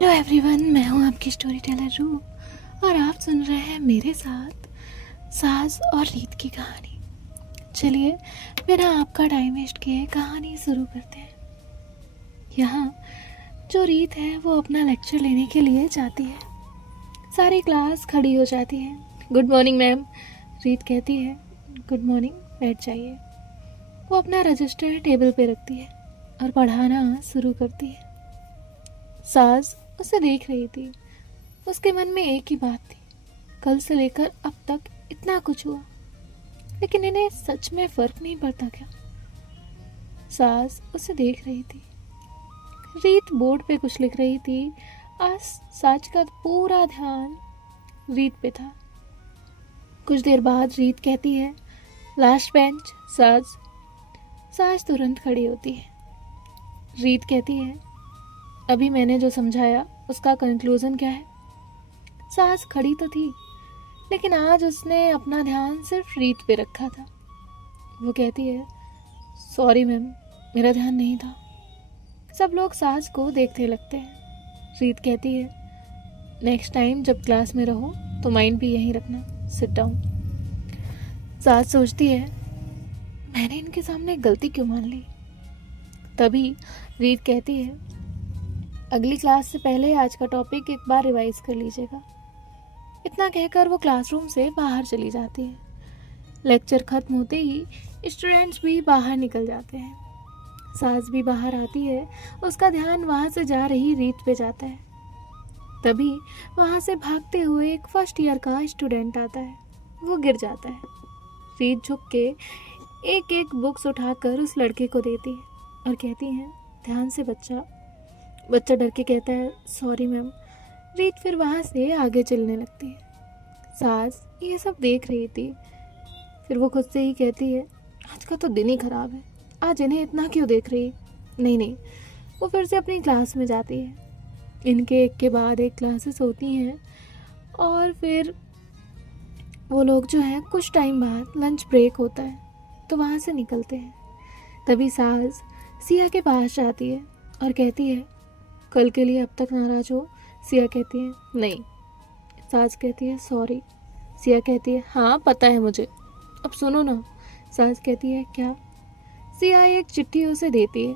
Hello everyone, मैं हूँ आपकी स्टोरी टेलर रू और आप सुन रहे हैं मेरे साथ साज और रीत की कहानी। चलिए बिना आपका टाइम वेस्ट किए कहानी शुरू करते हैं। यहाँ जो रीत है वो अपना लेक्चर लेने के लिए जाती है। सारी क्लास खड़ी हो जाती है। गुड मॉर्निंग मैम, रीत कहती है। गुड मॉर्निंग, बैठ जाइए। वो अपना रजिस्टर टेबल पे रखती है और पढ़ाना शुरू करती है। साज उसे देख रही थी। उसके मन में एक ही बात थी, कल से लेकर अब तक इतना कुछ हुआ, लेकिन इन्हें सच में फर्क नहीं पड़ता क्या? सास उसे देख रही थी। रीत बोर्ड पे कुछ लिख रही थी। आज साज का पूरा ध्यान रीत पे था। कुछ देर बाद रीत कहती है, लास्ट बेंच साज। साज तुरंत खड़ी होती है। रीत कहती है, अभी मैंने जो समझाया उसका कंक्लूजन क्या है? सास खड़ी तो थी, लेकिन आज उसने अपना ध्यान सिर्फ रीत पे रखा था। वो कहती है, सॉरी मैम, मेरा ध्यान नहीं था। सब लोग सास को देखने लगते हैं। रीत कहती है, नेक्स्ट टाइम जब क्लास में रहो तो माइंड भी यहीं रखना, सिट डाउन। सास सोचती है, मैंने इनके सामने गलती क्यों मान ली? तभी रीत कहती है, अगली क्लास से पहले आज का टॉपिक एक बार रिवाइज कर लीजिएगा। इतना कहकर वो क्लासरूम से बाहर चली जाती है। लेक्चर खत्म होते ही स्टूडेंट्स भी बाहर निकल जाते हैं। सास भी बाहर आती है। उसका ध्यान वहाँ से जा रही रीत पे जाता है। तभी वहाँ से भागते हुए एक फर्स्ट ईयर का स्टूडेंट आता है। वो गिर जाता है। रीत झुक के एक एक बुक्स उठाकर उस लड़के को देती है और कहती है, ध्यान से बच्चा। बच्चा डर के कहता है, सॉरी मैम। रीत फिर वहाँ से आगे चलने लगती है। सास ये सब देख रही थी। फिर वो खुद से ही कहती है, आज का तो दिन ही खराब है, आज इन्हें इतना क्यों देख रही? नहीं, वो फिर से अपनी क्लास में जाती है। इनके एक के बाद एक क्लासेस होती हैं और फिर वो लोग जो हैं कुछ टाइम बाद लंच ब्रेक होता है तो वहाँ से निकलते हैं। तभी सास सिया के पास जाती है और कहती है, कल के लिए अब तक नाराज हो? सिया कहती है, नहीं। सास कहती है, सॉरी। सिया कहती है, हाँ पता है मुझे, अब सुनो ना। सास कहती है, क्या? सिया एक चिट्ठी उसे देती है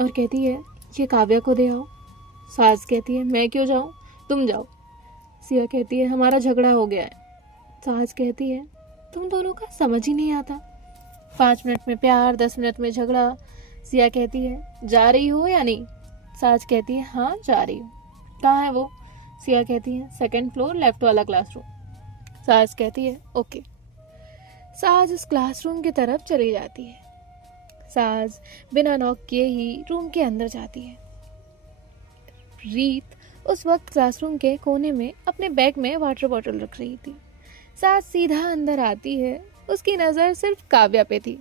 और कहती है, ये काव्या को दे आओ। सास कहती है, मैं क्यों जाऊँ, तुम जाओ। सिया कहती है, हमारा झगड़ा हो गया है। सास कहती है, तुम दोनों का समझ ही नहीं आता, 5 मिनट में प्यार, 10 मिनट में झगड़ा। सिया कहती है, जा रही हो या नहीं? सास कहती है, हाँ जा रही हूँ। कहाँ है वो? सिया कहती है, सेकंड फ्लोर, लेफ्ट वाला क्लासरूम। सास कहती है, ओके। सास उस क्लासरूम की तरफ चली जाती है। सास बिना नॉक किए ही रूम के अंदर जाती है। रीत उस वक्त क्लासरूम के कोने में अपने बैग में वाटर बॉटल रख रही थी। सास सीधा अंदर आती है। उसकी नज़र सिर्फ काव्या पे थी।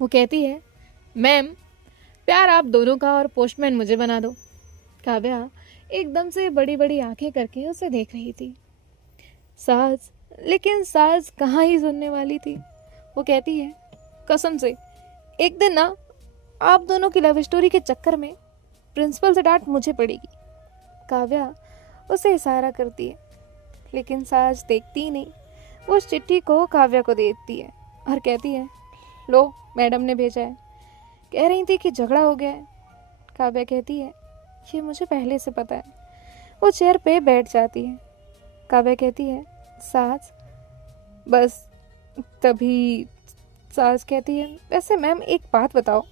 वो कहती है, मैम, प्यार आप दोनों का और पोस्टमैन मुझे बना दो। काव्या एकदम से बड़ी बड़ी आंखें करके उसे देख रही थी। सास लेकिन सास कहाँ ही सुनने वाली थी। वो कहती है, कसम से एक दिन ना आप दोनों की लव स्टोरी के चक्कर में प्रिंसिपल से डांट मुझे पड़ेगी। काव्या उसे इशारा करती है, लेकिन सास देखती ही नहीं। वो उस चिट्ठी को काव्या को देती है और कहती है, लो, मैडम ने भेजा है, कह रही थी कि झगड़ा हो गया है। काव्या कहती है, ये मुझे पहले से पता है। वो चेयर पे बैठ जाती है। काव्या कहती है, सास बस। तभी सास कहती है, वैसे मैम एक बात बताओ।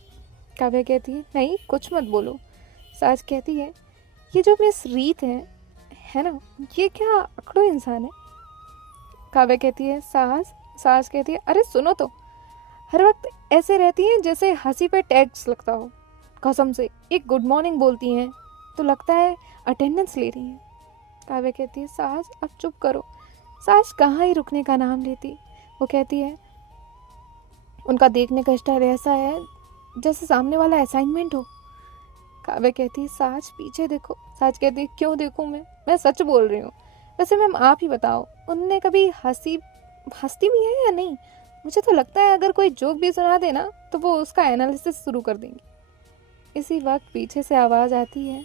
काव्या कहती है, नहीं कुछ मत बोलो। सास कहती है, ये जो मिस रीत है ना, ये क्या अकड़ो इंसान है? काव्या कहती है, सास कहती है, अरे सुनो तो, हर वक्त ऐसे रहती हैं जैसे हंसी पे टैक्स लगता हो। कसम से एक गुड मॉर्निंग बोलती हैं तो लगता है अटेंडेंस ले रही हैं। काव्या कहती है, सास अब चुप करो। सास कहाँ ही रुकने का नाम लेती। वो कहती है, उनका देखने का स्टाइल ऐसा है जैसे सामने वाला असाइनमेंट हो। काव्या कहती है, सास पीछे देखो। सास कहती है, क्यों देखूं मैं सच बोल रही हूँ। वैसे मैम आप ही बताओ, उनने कभी हंसती भी है या नहीं? मुझे तो लगता है अगर कोई जोक भी सुना देना तो वो उसका एनालिसिस शुरू कर देंगी। इसी वक्त पीछे से आवाज़ आती है,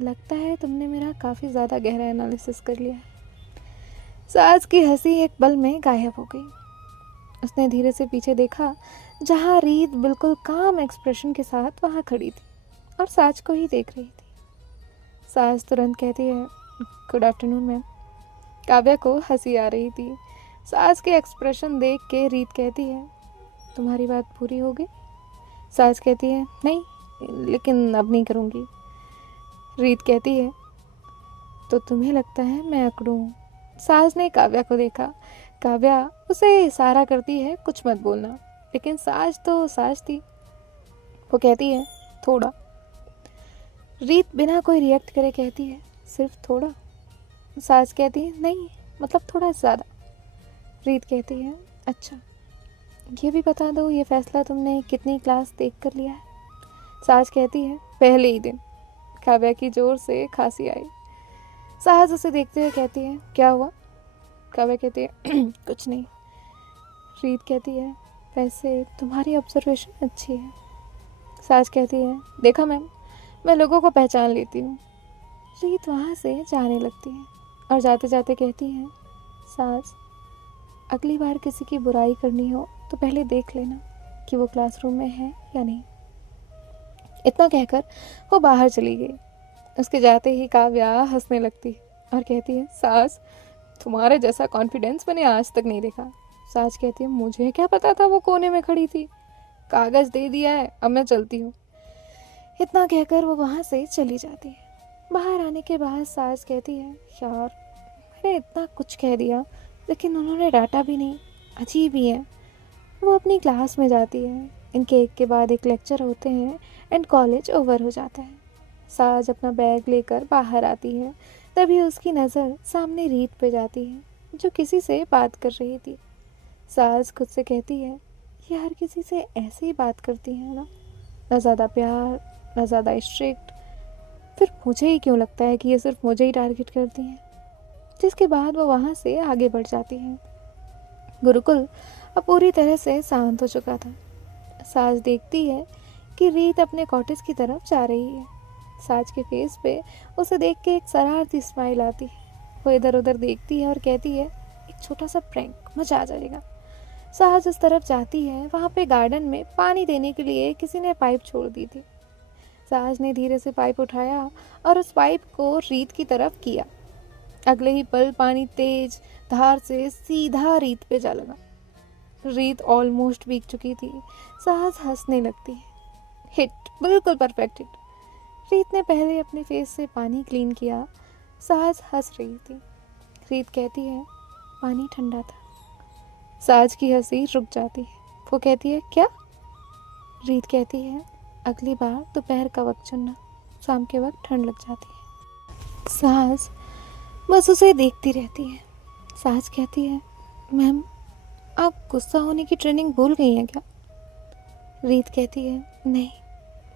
लगता है तुमने मेरा काफ़ी ज़्यादा गहरा एनालिसिस कर लिया है। साज की हंसी एक पल में गायब हो गई। उसने धीरे से पीछे देखा, जहाँ रीत बिल्कुल काम एक्सप्रेशन के साथ वहाँ खड़ी थी और साज को ही देख रही थी। साज तुरंत कहती है, गुड आफ्टरनून मैम। काव्या को हंसी आ रही थी। साज के एक्सप्रेशन देख के रीत कहती है, तुम्हारी बात पूरी हो गई? साज कहती है, नहीं, लेकिन अब नहीं करूँगी। रीत कहती है, तो तुम्हें लगता है मैं अकड़ू हूँ? साज ने काव्या को देखा। काव्या उसे इशारा करती है कुछ मत बोलना, लेकिन साज तो साज थी। वो कहती है, थोड़ा। रीत बिना कोई रिएक्ट करे कहती है, सिर्फ थोड़ा? साज कहती है, नहीं, मतलब थोड़ा ज़्यादा। रीत कहती है, अच्छा, ये भी बता दो, ये फैसला तुमने कितनी क्लास देख कर लिया है? साज कहती है, पहले ही दिन। काव्या की जोर से खांसी आई। साज उसे देखते हुए कहती है, क्या हुआ? काव्या कहती है, कुछ नहीं। रीत कहती है, वैसे तुम्हारी ऑब्जर्वेशन अच्छी है। साज कहती है, देखा मैम, मैं लोगों को पहचान लेती हूँ। रीत वहाँ से जाने लगती है और जाते जाते कहती है, साज, अगली बार किसी की बुराई करनी हो तो पहले देख लेना कि वो क्लासरूम में है या नहीं। इतना कहकर वो बाहर चली गई। उसके जाते ही काव्या हंसने लगती और कहती है, साज, तुम्हारे जैसा कॉन्फिडेंस मैंने आज तक नहीं देखा। साज कहती है, मुझे क्या पता था वो कोने में खड़ी थी। कागज दे दिया है, अब मैं चलती हूँ। इतना कहकर वो वहाँ से चली जाती है। बाहर आने के बाद साज कहती है, यार, मैंने इतना कुछ कह दिया लेकिन उन्होंने डांटा भी नहीं। अजीब ही है। वो अपनी क्लास में जाती है। इनके एक के बाद एक लेक्चर होते हैं एंड कॉलेज ओवर हो जाता है। साज अपना बैग लेकर बाहर आती है। तभी उसकी नज़र सामने रीत पे जाती है, जो किसी से बात कर रही थी। साज खुद से कहती है, ये हर किसी से ऐसे ही बात करती है ना ज़्यादा प्यार, ना ज़्यादा स्ट्रिक्ट। फिर मुझे ही क्यों लगता है कि ये सिर्फ मुझे ही टारगेट करती हैं? जिसके बाद वो वहाँ से आगे बढ़ जाती है। गुरुकुल अब पूरी तरह से शांत हो चुका था। साज देखती है कि रीत अपने कॉटेज की तरफ जा रही है। साज के फेस पे उसे देख के एक शरारती स्माइल आती है। वो इधर उधर देखती है और कहती है, एक छोटा सा प्रैंक, मजा आ जाएगा। साज उस तरफ जाती है। वहाँ पे गार्डन में पानी देने के लिए किसी ने पाइप छोड़ दी थी। साज ने धीरे से पाइप उठाया और उस पाइप को रीत की तरफ किया। अगले ही पल पानी तेज धार से सीधा रीत पे जा लगा। रीत ऑलमोस्ट भीग चुकी थी। साज हंसने लगती है, हिट, बिल्कुल परफेक्ट हिट। रीत ने पहले अपने फेस से पानी क्लीन किया। साज हंस रही थी। रीत कहती है, पानी ठंडा था। साज की हंसी रुक जाती है। वो कहती है, क्या? रीत कहती है, अगली बार दोपहर का वक्त चुनना, शाम के वक्त ठंड लग जाती है। साज बस उसे देखती रहती है। साज कहती है, मैम, आप गुस्सा होने की ट्रेनिंग भूल गई हैं क्या? रीत कहती है, नहीं,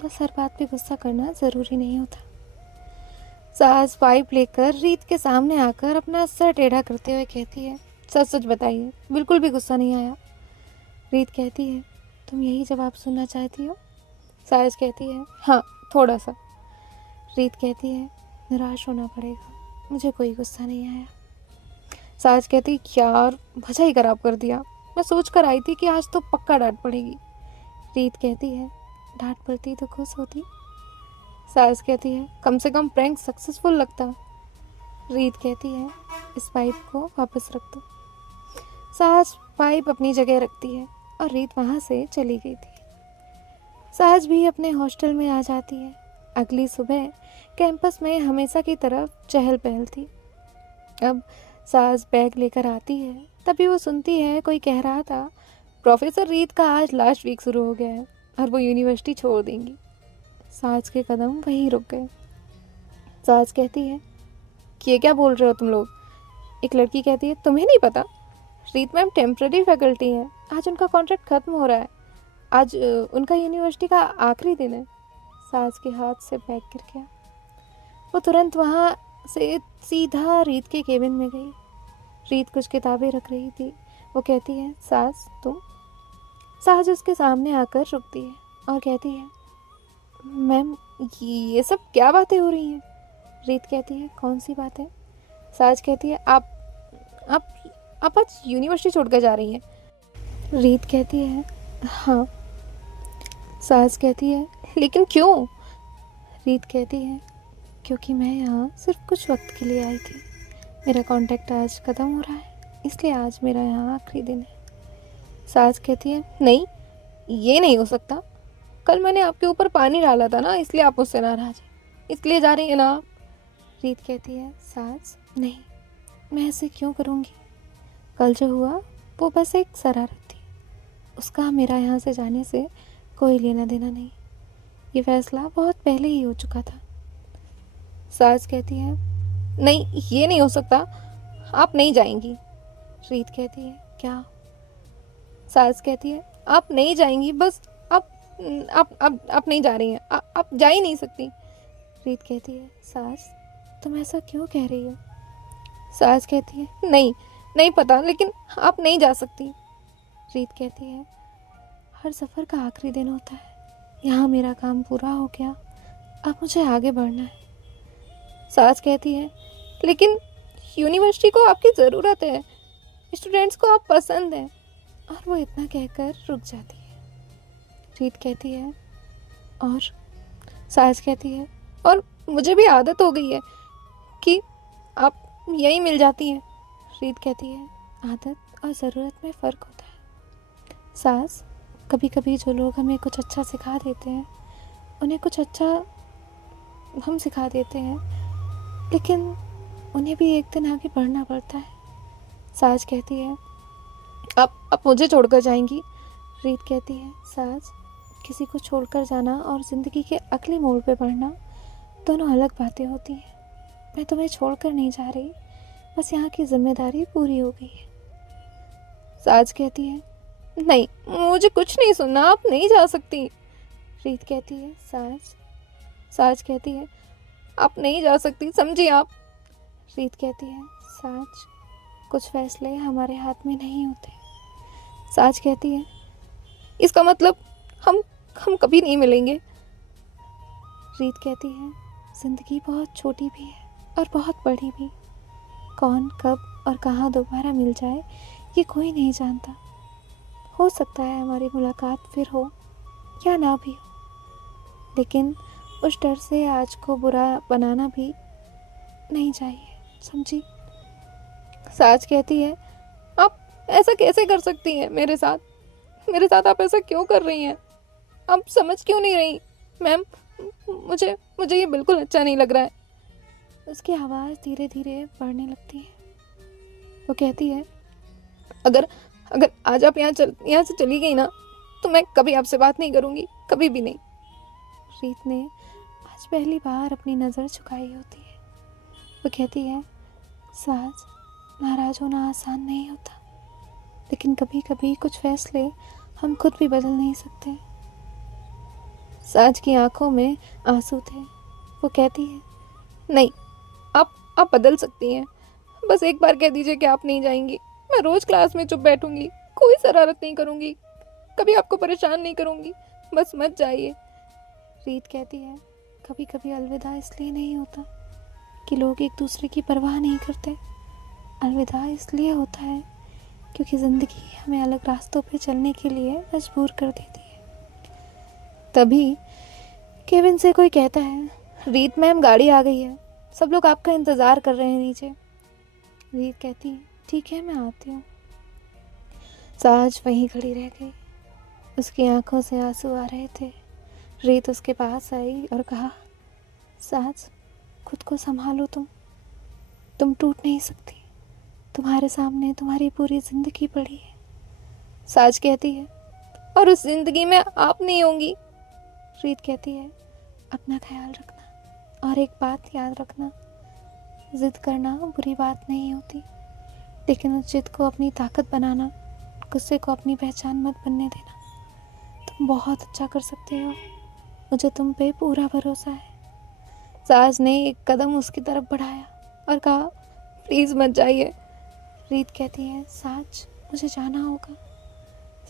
बस हर बात पे गुस्सा करना ज़रूरी नहीं होता। साज पाइप लेकर रीत के सामने आकर अपना सर टेढ़ा करते हुए कहती है, सच सच बताइए, बिल्कुल भी गुस्सा नहीं आया? रीत कहती है, तुम यही जवाब सुनना चाहती हो? साज कहती है, हाँ, थोड़ा सा। रीत कहती है, निराश होना पड़ेगा, मुझे कोई गुस्सा नहीं आया। साज कहती, यार, भजा ही खराब कर दिया। मैं सोच कर आई थी कि आज तो पक्का डांट पड़ेगी। रीत कहती है, डांट पड़ती तो खुश होती। साज कहती है, कम से कम प्रैंक सक्सेसफुल लगता। रीत कहती है, इस पाइप को वापस रख दो। साज पाइप अपनी जगह रखती है और रीत वहाँ से चली गई थी। साज भी अपने हॉस्टल में आ जाती है। अगली सुबह कैंपस में हमेशा की तरफ चहल पहल थी। अब साज बैग लेकर आती है। तभी वो सुनती है कोई कह रहा था, प्रोफेसर रीत का आज लास्ट वीक शुरू हो गया है और वो यूनिवर्सिटी छोड़ देंगी। साज के कदम वहीं रुक गए। साज कहती है, ये क्या बोल रहे हो तुम लोग? एक लड़की कहती है, तुम्हें नहीं पता? रीत मैम टेम्पररी फैकल्टी हैं, आज उनका कॉन्ट्रैक्ट ख़त्म हो रहा है। आज उनका यूनिवर्सिटी का आखिरी दिन है। साज के हाथ से बैग गिर गया। वो तुरंत वहाँ से सीधा रीत के केबिन में गई। रीत कुछ किताबें रख रही थी। वो कहती है, साज, तुम? साज उसके सामने आकर रुकती है और कहती है, मैम, ये सब क्या बातें हो रही हैं? रीत कहती है कौन सी बात है? साज कहती है आप आज यूनिवर्सिटी छोड़कर जा रही हैं। रीत कहती है हाँ। साज कहती है लेकिन क्यों? रीत कहती है क्योंकि मैं यहाँ सिर्फ कुछ वक्त के लिए आई थी। मेरा कॉन्ट्रैक्ट आज ख़त्म हो रहा है, इसलिए आज मेरा यहाँ आखिरी दिन है। साज कहती है नहीं, ये नहीं हो सकता। कल मैंने आपके ऊपर पानी डाला था ना, इसलिए आप मुझसे नाराज हैं, इसलिए जा रही है ना आप? रीत कहती है साज नहीं, मैं ऐसे क्यों करूँगी? कल जो हुआ वो बस एक शरारत थी, उसका मेरा यहाँ से जाने से कोई लेना देना नहीं। ये फैसला बहुत पहले ही हो चुका था। साज कहती है नहीं, ये नहीं हो सकता, आप नहीं जाएंगी। रीत कहती है क्या? साज कहती है आप नहीं जाएंगी, बस आप नहीं जा रही हैं, आप जा ही नहीं सकती। रीत कहती है साज तुम ऐसा क्यों कह रही हो? साज कहती है नहीं पता, लेकिन आप नहीं जा सकती। रीत कहती है हर सफ़र का आखिरी दिन होता है, यहाँ मेरा काम पूरा हो गया, अब मुझे आगे बढ़ना है। साज कहती है लेकिन यूनिवर्सिटी को आपकी ज़रूरत है, स्टूडेंट्स को आप पसंद हैं। और वो इतना कहकर रुक जाती है। रीत कहती है और? साज कहती है और मुझे भी आदत हो गई है कि आप यहीं मिल जाती हैं। रीत कहती है आदत और ज़रूरत में फ़र्क होता है। साज कभी कभी जो लोग हमें कुछ अच्छा सिखा देते हैं, उन्हें कुछ अच्छा हम सिखा देते हैं, लेकिन उन्हें भी एक दिन आगे बढ़ना पड़ता है। साज कहती है आप मुझे छोड़कर जाएंगी? रीत कहती है साज किसी को छोड़कर जाना और ज़िंदगी के अगले मोड़ पे बढ़ना दोनों अलग बातें होती हैं। मैं तुम्हें छोड़कर नहीं जा रही, बस यहाँ की जिम्मेदारी पूरी हो गई है। साज कहती है नहीं, मुझे कुछ नहीं सुनना, आप नहीं जा सकती। रीत कहती है साज कहती है आप नहीं जा सकती, समझिए आप। रीत कहती है साज कुछ फैसले हमारे हाथ में नहीं होते। साज कहती है इसका मतलब हम कभी नहीं मिलेंगे। रीत कहती है ज़िंदगी बहुत छोटी भी है और बहुत बड़ी भी, कौन कब और कहाँ दोबारा मिल जाए ये कोई नहीं जानता। हो सकता है हमारी मुलाकात फिर हो या ना भी हो, लेकिन उस डर से आज को बुरा बनाना भी नहीं चाहिए, समझी? साज कहती है आप ऐसा कैसे कर सकती हैं मेरे साथ आप ऐसा क्यों कर रही हैं? आप समझ क्यों नहीं रही मैम? मुझे ये बिल्कुल अच्छा नहीं लग रहा है। उसकी आवाज़ धीरे धीरे बढ़ने लगती है। वो कहती है अगर आज आप यहाँ से चली गई ना, तो मैं कभी आपसे बात नहीं करूँगी, कभी भी नहीं। रीत ने आज पहली बार अपनी नज़र झुकाई होती है। वो कहती है साज नाराज़ होना आसान नहीं होता, लेकिन कभी कभी कुछ फैसले हम खुद भी बदल नहीं सकते। साज की आंखों में आंसू थे। वो कहती है नहीं, आप बदल सकती हैं, बस एक बार कह दीजिए कि आप नहीं जाएंगी। मैं रोज़ क्लास में चुप बैठूंगी, कोई शरारत नहीं करूंगी, कभी आपको परेशान नहीं करूंगी, बस मत जाइए। रीत कहती है कभी कभी अलविदा इसलिए नहीं होता कि लोग एक दूसरे की परवाह नहीं करते, अलविदा इसलिए होता है क्योंकि ज़िंदगी हमें अलग रास्तों पे चलने के लिए मजबूर कर देती है। तभी केविन से कोई कहता है रीत मैम गाड़ी आ गई है, सब लोग आपका इंतज़ार कर रहे हैं नीचे। रीत कहती है ठीक है मैं आती हूँ। साज वहीं खड़ी रह गई, उसकी आंखों से आंसू आ रहे थे। रीत उसके पास आई और कहा साज खुद को संभालो, तुम टूट नहीं सकती, तुम्हारे सामने तुम्हारी पूरी ज़िंदगी पड़ी है। साज कहती है और उस ज़िंदगी में आप नहीं होंगी। रीत कहती है अपना ख्याल रखना और एक बात याद रखना, ज़िद करना बुरी बात नहीं होती, लेकिन उस ज़िद को अपनी ताकत बनाना, गुस्से को अपनी पहचान मत बनने देना। तुम बहुत अच्छा कर सकते हो, मुझे तुम पे पूरा भरोसा है। साज ने एक कदम उसकी तरफ बढ़ाया और कहा प्लीज़ मत जाइए। रीत कहती है साज मुझे जाना होगा।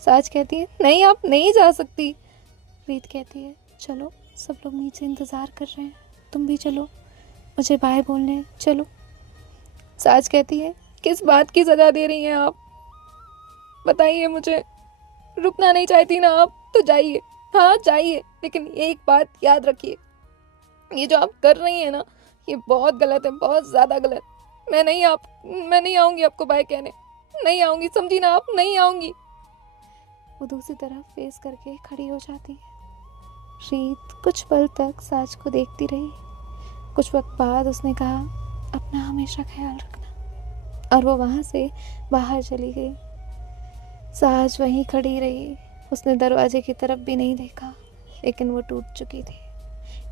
साज कहती है नहीं, आप नहीं जा सकती। रीत कहती है चलो, सब लोग नीचे इंतज़ार कर रहे हैं, तुम भी चलो, मुझे बाय बोलने चलो। साज कहती है, किस बात की सजा दे रही हैं आप, बताइए मुझे। रुकना नहीं चाहती ना आप तो जाइए, हाँ जाइए, लेकिन एक बात याद रखिए, ये जो आप कर रही हैं ना ये बहुत गलत है, बहुत ज़्यादा गलत। मैं नहीं आऊँगी आपको बाय कहने, नहीं आऊँगी, समझी ना आप, नहीं आऊँगी। वो दूसरी तरफ फेस करके खड़ी हो जाती है। रीत कुछ पल तक साज को देखती रही। कुछ वक्त बाद उसने कहा, अपना हमेशा ख्याल रखना, और वो वहाँ से बाहर चली गई। साज वहीं खड़ी रही। उसने दरवाजे की तरफ भी नहीं देखा, लेकिन वो टूट चुकी थी।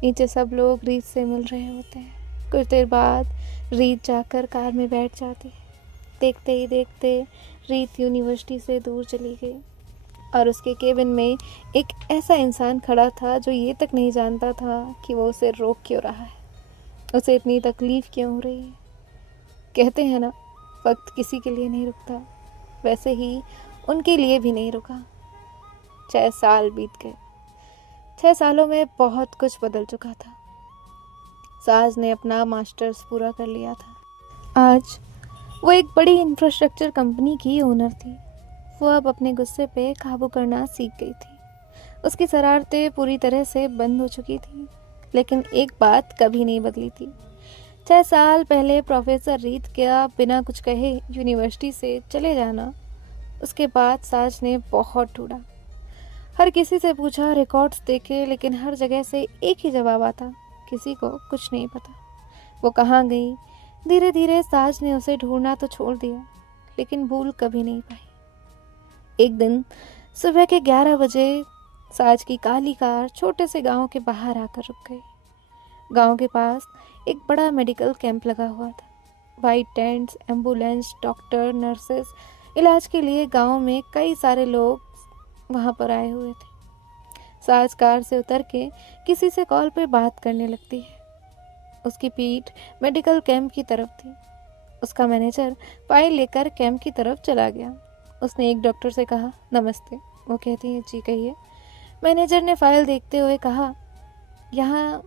नीचे सब लोग रीत से मिल रहे होते हैं। कुछ देर बाद रीत जाकर कार में बैठ जाती है। देखते ही देखते रीत यूनिवर्सिटी से दूर चली गई, और उसके केबिन में एक ऐसा इंसान खड़ा था जो ये तक नहीं जानता था कि वो उसे रोक क्यों रहा है, उसे इतनी तकलीफ़ क्यों हो रही है। कहते हैं ना, वक्त किसी के लिए नहीं रुकता, वैसे ही उनके लिए भी नहीं रुका। 6 साल बीत गए। 6 सालों में बहुत कुछ बदल चुका था। साज ने अपना मास्टर्स पूरा कर लिया था। आज वो एक बड़ी इंफ्रास्ट्रक्चर कंपनी की ओनर थी। वो अब अपने गुस्से पे काबू करना सीख गई थी। उसकी शरारतें पूरी तरह से बंद हो चुकी थी, लेकिन एक बात कभी नहीं बदली थी। 6 साल पहले प्रोफेसर रीत का बिना कुछ कहे यूनिवर्सिटी से चले जाना, उसके बाद साज ने बहुत ढूंढा, हर किसी से पूछा, रिकॉर्ड्स देखे, लेकिन हर जगह से एक ही जवाब आता, किसी को कुछ नहीं पता वो कहाँ गई। धीरे धीरे साज ने उसे ढूंढना तो छोड़ दिया, लेकिन भूल कभी नहीं पाई। एक दिन सुबह के 11 बजे साज की काली कार छोटे से गांव के बाहर आकर रुक गई। गांव के पास एक बड़ा मेडिकल कैंप लगा हुआ था। White tents, ambulance, doctor, nurses, इलाज के लिए गांव में कई सारे लोग वहां पर आए हुए थे। साज कार से उतर के किसी से कॉल पे बात करने लगती है। उसकी पीठ मेडिकल कैंप की तरफ थी। उसका मैनेजर फाइल लेकर कैंप की तरफ चला गया। उसने एक डॉक्टर से कहा, नमस्ते। वो कहती है, जी कहिए। मैनेजर ने फाइल देखते हुए कहा, यहाँ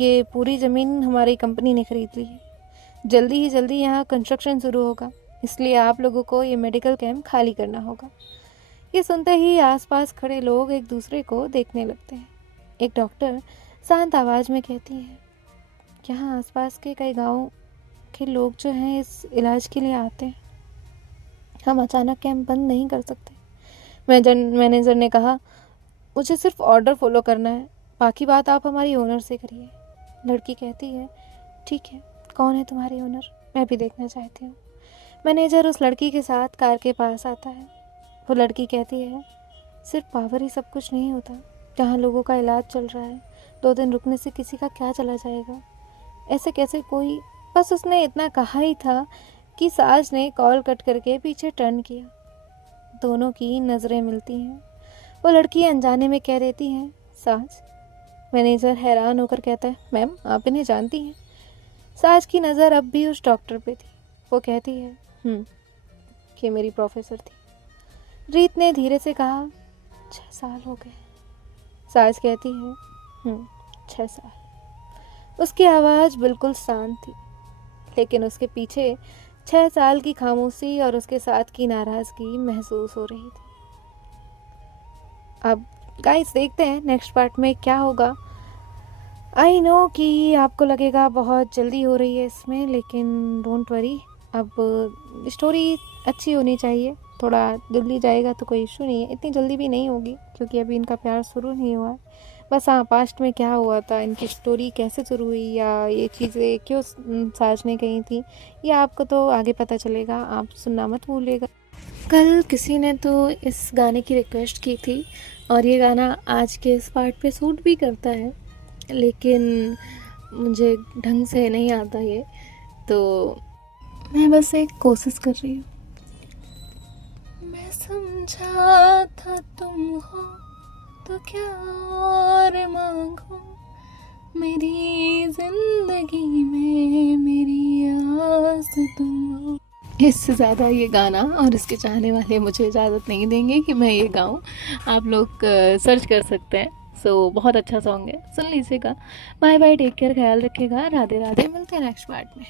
ये पूरी ज़मीन हमारी कंपनी ने खरीद ली है। जल्दी यहाँ कंस्ट्रक्शन शुरू होगा, इसलिए आप लोगों को ये मेडिकल कैंप खाली करना होगा। ये सुनते ही आसपास खड़े लोग एक दूसरे को देखने लगते हैं। एक डॉक्टर शांत आवाज़ में कहती है, यहाँ आसपास के कई गाँव के लोग जो हैं इस इलाज के लिए आते हैं, हम अचानक कैंप बंद नहीं कर सकते। मैनेजर ने कहा, मुझे सिर्फ ऑर्डर फॉलो करना है, बाकी बात आप हमारी ओनर से करिए। लड़की कहती है, ठीक है, कौन है तुम्हारी ओनर, मैं भी देखना चाहती हूँ। मैनेजर उस लड़की के साथ कार के पास आता है। वो लड़की कहती है, सिर्फ पावर ही सब कुछ नहीं होता, जहाँ लोगों का इलाज चल रहा है, 2 दिन रुकने से किसी का क्या चला जाएगा, ऐसे कैसे कोई। बस उसने इतना कहा ही था कि साज ने कॉल कट करके पीछे टर्न किया। दोनों की नज़रें मिलती हैं। वो लड़की अनजाने में कह देती है, साज। मैनेजर हैरान होकर कहता है, मैम आप इन्हें जानती हैं? साज की नज़र अब भी उस डॉक्टर पे थी। वो कहती है, कि मेरी प्रोफेसर थी। रीत ने धीरे से कहा, 6 साल हो गए। साज कहती है, 6 साल। उसकी आवाज़ बिल्कुल शांत थी, लेकिन उसके पीछे 6 साल की खामोशी और उसके साथ की नाराज़गी महसूस हो रही थी। अब गाइस देखते हैं नेक्स्ट पार्ट में क्या होगा। आई नो कि आपको लगेगा बहुत जल्दी हो रही है इसमें, लेकिन डोंट वरी, अब स्टोरी अच्छी होनी चाहिए। थोड़ा जल्दी जाएगा तो कोई इशू नहीं है, इतनी जल्दी भी नहीं होगी क्योंकि अभी इनका प्यार शुरू नहीं हुआ है। बस हाँ, पास्ट में क्या हुआ था, इनकी स्टोरी कैसे शुरू हुई, या ये चीज़ें क्यों साज ने कही थी, ये आपको तो आगे पता चलेगा। आप सुनना मत भूलिएगा। कल किसी ने तो इस गाने की रिक्वेस्ट की थी और ये गाना आज के इस पार्ट पे सूट भी करता है, लेकिन मुझे ढंग से नहीं आता ये, तो मैं बस एक कोशिश कर रही हूँ। मैं समझा था तुम हो तो क्या और मांगूं, मेरी जिंदगी में मेरी आस तुम हो। इससे ज़्यादा ये गाना और इसके चाहने वाले मुझे इजाज़त नहीं देंगे कि मैं ये गाऊं। आप लोग सर्च कर सकते हैं सो बहुत अच्छा सॉन्ग है, सुन लीजिएगा। बाय बाय, टेक केयर, ख्याल रखिएगा, राधे राधे, मिलते हैं नेक्स्ट पार्ट में।